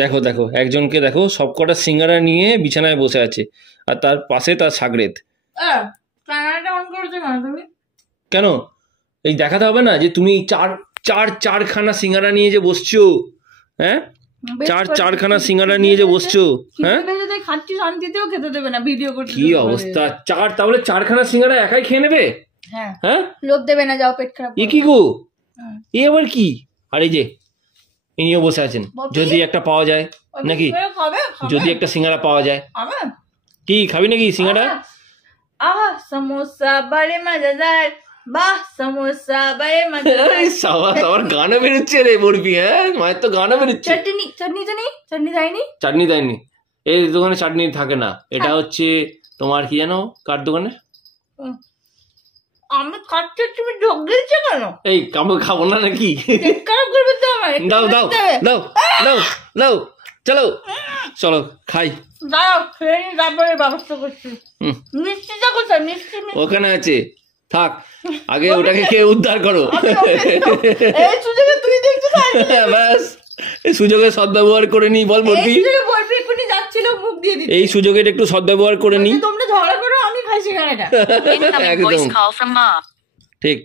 দেখো দেখো একজনকে দেখো সবকটা সিঙ্গারা নিয়ে বিছানায় বসে আছে, আর তার পাশে তার সাগরেদ। কেন এই দেখাতে হবে না যে তুমি চারখানা সিঙ্গারা নিয়ে যে বসছো? হ্যাঁ, চারখানা সিঙ্গারা নিয়ে যে বসছো। হ্যাঁ, কি অবস্থা! তাহলে চারখানা সিঙ্গারা একাই খেয়ে নেবে? হ্যাঁ, লোভ দেবে না, যাও পেট খারাপ। এ কি গো, এ আবার কি? আর এই যে ইনিও বসে আছেন, যদি একটা পাওয়া যায় নাকি, যদি একটা সিঙ্গারা পাওয়া যায়। কি খাবি নাকি সিঙ্গারা? সমোসা বাড়ে মজাদার, বাহ সমোসা বাড়ে মজাদার। আমার গানও বেরোচ্ছে রে বলবি। হ্যাঁ, মায়ের তো গানও বেরোচ্ছে। চাটনি দেয়নি এই দোকানে, চাটনি থাকে না। এটা হচ্ছে তোমার কি জানো কার দোকানে? আমি খাচ্ছি, তুমি ঢোক দিচ্ছ কেন? এই খাবো না নাকি? দাও দাও দাও দাও দাও, চলো চলো খাই। দাও খেয়ে নি, তারপরে ব্যবস্থা করছি। মিষ্টিটা কোথায়? মিষ্টি ওখানে আছে, থাক, আগে ওটাকে খেয়ে উদ্ধার করো। এই সুযোগে তুই দেখছিস? ব্যাস, এই সুযোগে সদ্ব্যবহার করে নি। বল বলবি, যাচ্ছিল মুখ দিয়ে দিতে। এই সুযোগের একটু সদ্ব্যবহার করে নি। তোমরা ঝগড়া করো, আমি খাই সিঙ্গারাটা। একদম ঠিক।